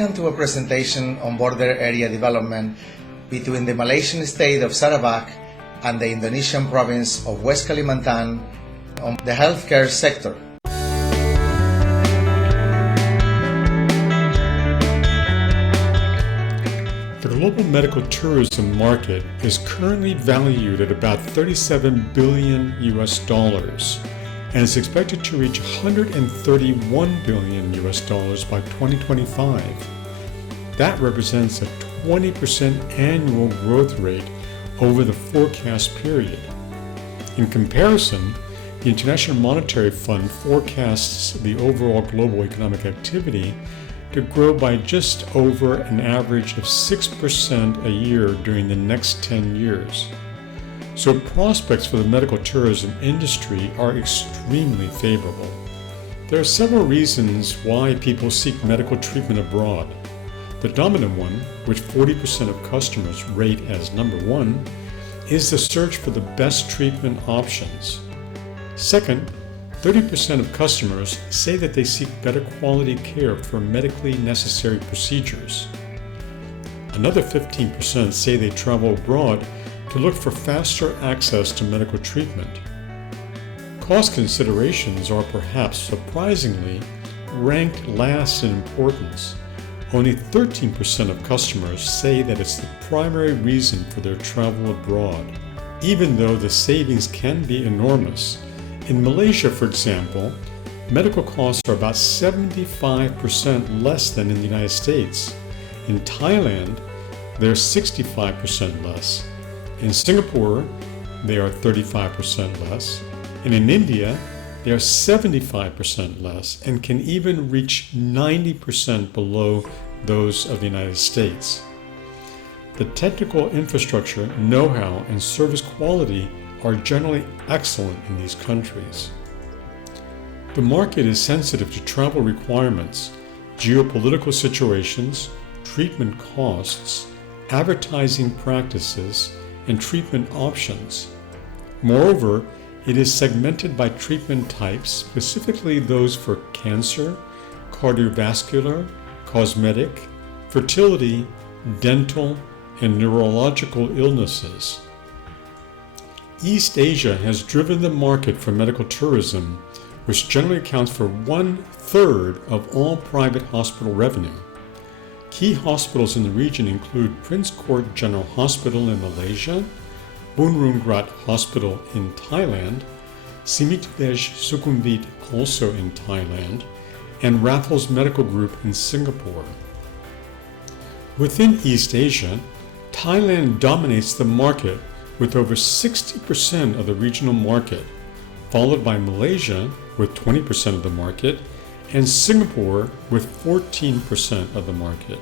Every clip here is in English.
Welcome to a presentation on border area development between the Malaysian state of Sarawak and the Indonesian province of West Kalimantan on the healthcare sector. The global medical tourism market is currently valued at about $37 billion and is expected to reach $131 billion by 2025. That represents a 20% annual growth rate over the forecast period. In comparison, the International Monetary Fund forecasts the overall global economic activity to grow by just over an average of 6% a year during the next 10 years. So prospects for the medical tourism industry are extremely favorable. There are several reasons why people seek medical treatment abroad. The dominant one, which 40% of customers rate as number one, is the search for the best treatment options. Second, 30% of customers say that they seek better quality care for medically necessary procedures. Another 15% say they travel abroad to look for faster access to medical treatment. Cost considerations are perhaps surprisingly ranked last in importance. Only 13% of customers say that it's the primary reason for their travel abroad, even though the savings can be enormous. In Malaysia, for example, medical costs are about 75% less than in the United States. In Thailand, they're 65% less. In Singapore, they are 35% less. And in India, they are 75% less and can even reach 90% below those of the United States. The technical infrastructure, know-how, and service quality are generally excellent in these countries. The market is sensitive to travel requirements, geopolitical situations, treatment costs, advertising practices, and treatment options. Moreover, it is segmented by treatment types, specifically those for cancer, cardiovascular, cosmetic, fertility, dental, and neurological illnesses. East Asia has driven the market for medical tourism, which generally accounts for 1/3 of all private hospital revenue. Key hospitals in the region include Prince Court General Hospital in Malaysia, Bumrungrad Hospital in Thailand, Sriwijaya Sukhumvit also in Thailand, and Raffles Medical Group in Singapore. Within East Asia, Thailand dominates the market with over 60% of the regional market, followed by Malaysia with 20% of the market, and Singapore with 14% of the market.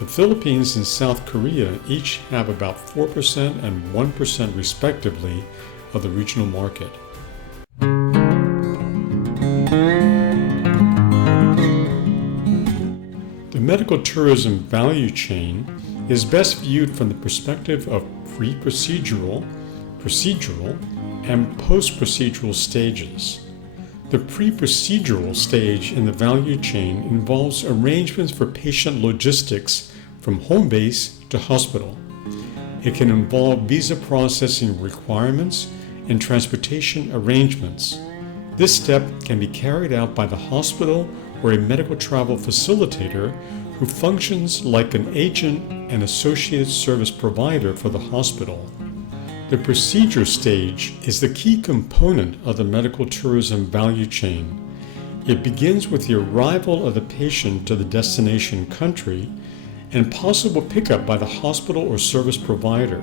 The Philippines and South Korea each have about 4% and 1% respectively of the regional market. The medical tourism value chain is best viewed from the perspective of pre-procedural, procedural, and post-procedural stages. The pre-procedural stage in the value chain involves arrangements for patient logistics from home base to hospital. It can involve visa processing requirements and transportation arrangements. This step can be carried out by the hospital or a medical travel facilitator who functions like an agent and associated service provider for the hospital. The procedure stage is the key component of the medical tourism value chain. It begins with the arrival of the patient to the destination country and possible pickup by the hospital or service provider.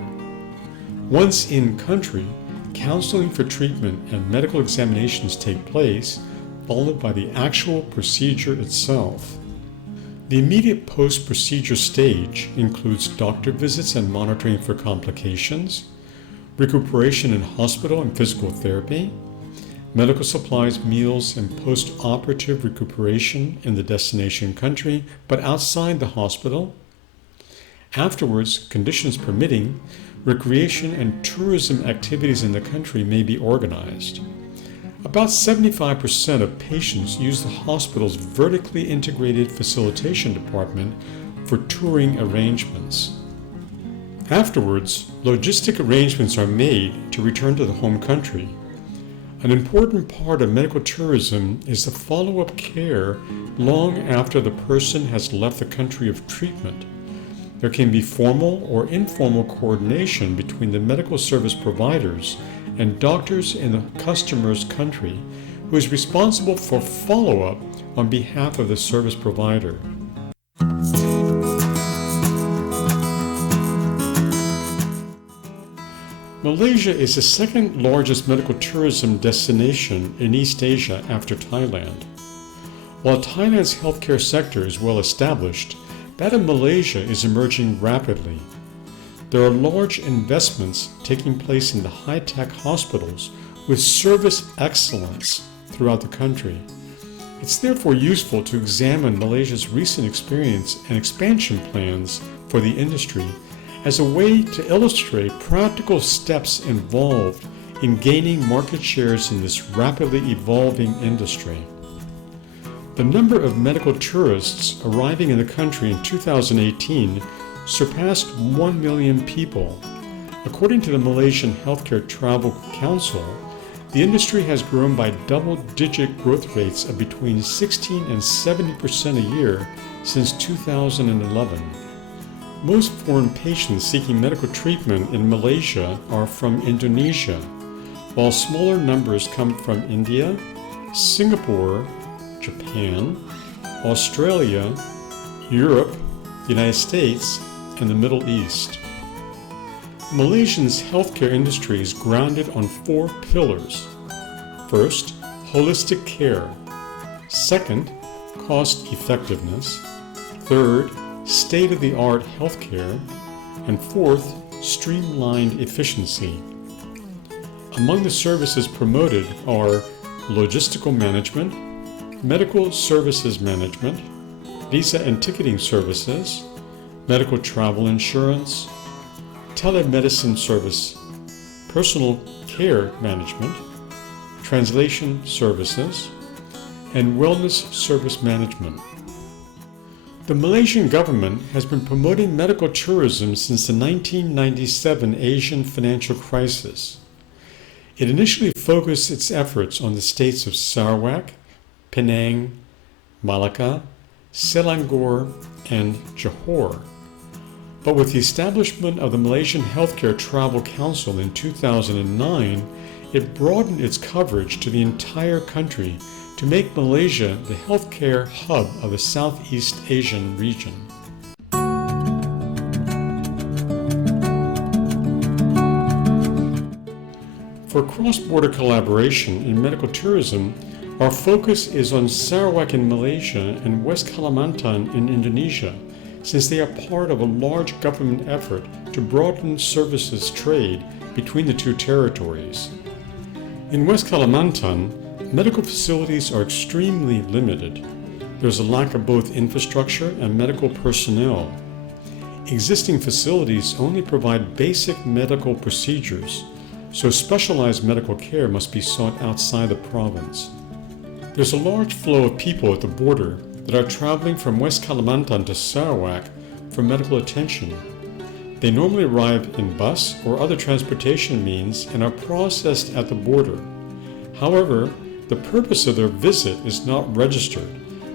Once in country, counseling for treatment and medical examinations take place, followed by the actual procedure itself. The immediate post-procedure stage includes doctor visits and monitoring for complications, recuperation in hospital and physical therapy, medical supplies, meals, and post-operative recuperation in the destination country, but outside the hospital. Afterwards, conditions permitting, recreation and tourism activities in the country may be organized. About 75% of patients use the hospital's vertically integrated facilitation department for touring arrangements. Afterwards, logistic arrangements are made to return to the home country. An important part of medical tourism is the follow-up care long after the person has left the country of treatment. There can be formal or informal coordination between the medical service providers and doctors in the customer's country, who is responsible for follow-up on behalf of the service provider. Malaysia is the second largest medical tourism destination in East Asia after Thailand. While Thailand's healthcare sector is well established, that of Malaysia is emerging rapidly. There are large investments taking place in the high-tech hospitals with service excellence throughout the country. It's therefore useful to examine Malaysia's recent experience and expansion plans for the industry as a way to illustrate practical steps involved in gaining market shares in this rapidly evolving industry. The number of medical tourists arriving in the country in 2018 surpassed 1 million people. According to the Malaysian Healthcare Travel Council, the industry has grown by double-digit growth rates of between 16 and 70% a year since 2011. Most foreign patients seeking medical treatment in Malaysia are from Indonesia, while smaller numbers come from India, Singapore, Japan, Australia, Europe, the United States, and the Middle East. Malaysia's healthcare industry is grounded on 4 pillars. First, holistic care. Second, cost effectiveness. Third, state-of-the-art healthcare. And fourth, streamlined efficiency. Among the services promoted are logistical management, medical services management, visa and ticketing services, medical travel insurance, telemedicine service, personal care management, translation services, and wellness service management. The Malaysian government has been promoting medical tourism since the 1997 Asian financial crisis. It initially focused its efforts on the states of Sarawak, Penang, Malacca, Selangor, and Johor. But with the establishment of the Malaysian Healthcare Travel Council in 2009, it broadened its coverage to the entire country to make Malaysia the healthcare hub of the Southeast Asian region. For cross-border collaboration in medical tourism, our focus is on Sarawak in Malaysia and West Kalimantan in Indonesia, since they are part of a large government effort to broaden services trade between the two territories. In West Kalimantan, medical facilities are extremely limited. There's a lack of both infrastructure and medical personnel. Existing facilities only provide basic medical procedures, so specialized medical care must be sought outside the province. There's a large flow of people at the border that are traveling from West Kalimantan to Sarawak for medical attention. They normally arrive in bus or other transportation means and are processed at the border. However, the purpose of their visit is not registered,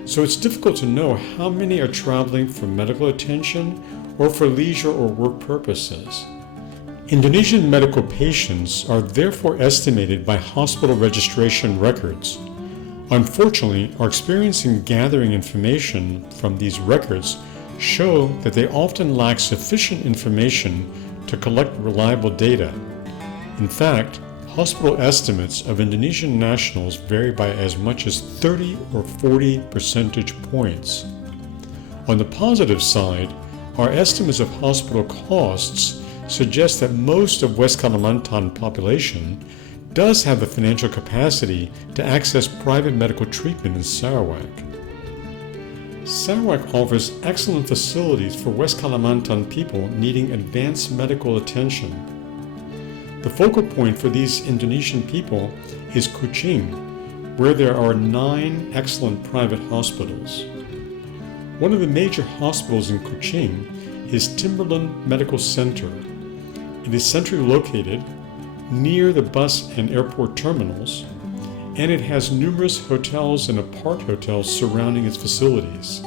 so it's difficult to know how many are traveling for medical attention or for leisure or work purposes. Indonesian medical patients are therefore estimated by hospital registration records. Unfortunately, our experience in gathering information from these records show that they often lack sufficient information to collect reliable data. In fact, hospital estimates of Indonesian nationals vary by as much as 30 or 40 percentage points. On the positive side, our estimates of hospital costs suggest that most of West Kalimantan population does have the financial capacity to access private medical treatment in Sarawak. Sarawak offers excellent facilities for West Kalimantan people needing advanced medical attention. The focal point for these Indonesian people is Kuching, where there are 9 excellent private hospitals. One of the major hospitals in Kuching is Timberland Medical Center. It is centrally located near the bus and airport terminals, and it has numerous hotels and apart hotels surrounding its facilities.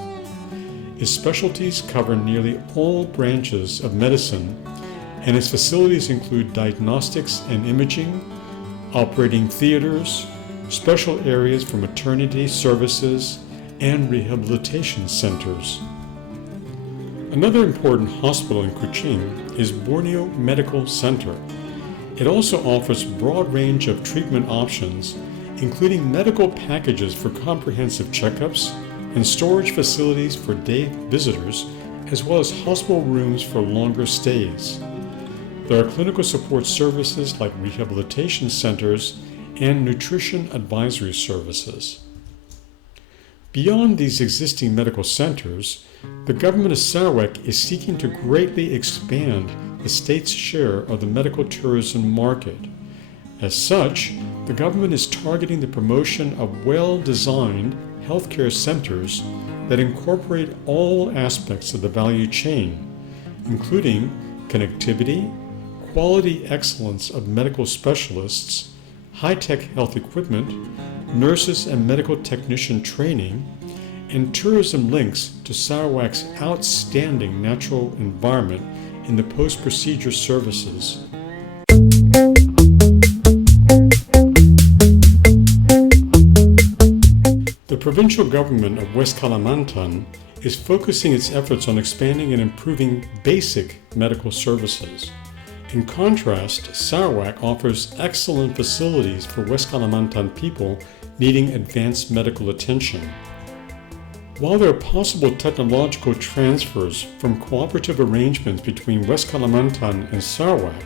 Its specialties cover nearly all branches of medicine, and its facilities include diagnostics and imaging, operating theaters, special areas for maternity services, and rehabilitation centers. Another important hospital in Kuching is Borneo Medical Center. It also offers a broad range of treatment options, including medical packages for comprehensive checkups and storage facilities for day visitors, as well as hospital rooms for longer stays. There are clinical support services like rehabilitation centers and nutrition advisory services. Beyond these existing medical centers, the government of Sarawak is seeking to greatly expand the state's share of the medical tourism market. As such, the government is targeting the promotion of well-designed healthcare centers that incorporate all aspects of the value chain, including connectivity, quality excellence of medical specialists, high-tech health equipment, nurses and medical technician training, and tourism links to Sarawak's outstanding natural environment in the post-procedure services. The provincial government of West Kalimantan is focusing its efforts on expanding and improving basic medical services. In contrast, Sarawak offers excellent facilities for West Kalimantan people needing advanced medical attention. While there are possible technological transfers from cooperative arrangements between West Kalimantan and Sarawak,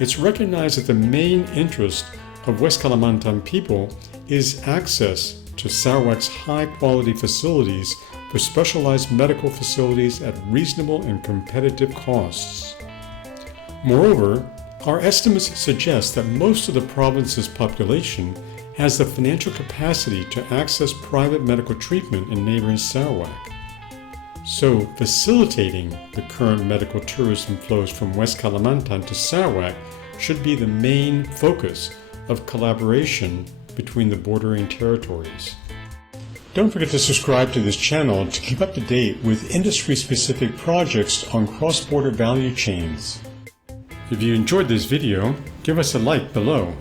it's recognized that the main interest of West Kalimantan people is access to Sarawak's high-quality facilities for specialized medical facilities at reasonable and competitive costs. Moreover, our estimates suggest that most of the province's population has the financial capacity to access private medical treatment in neighboring Sarawak. So, facilitating the current medical tourism flows from West Kalimantan to Sarawak should be the main focus of collaboration between the bordering territories. Don't forget to subscribe to this channel to keep up to date with industry-specific projects on cross-border value chains. If you enjoyed this video, give us a like below.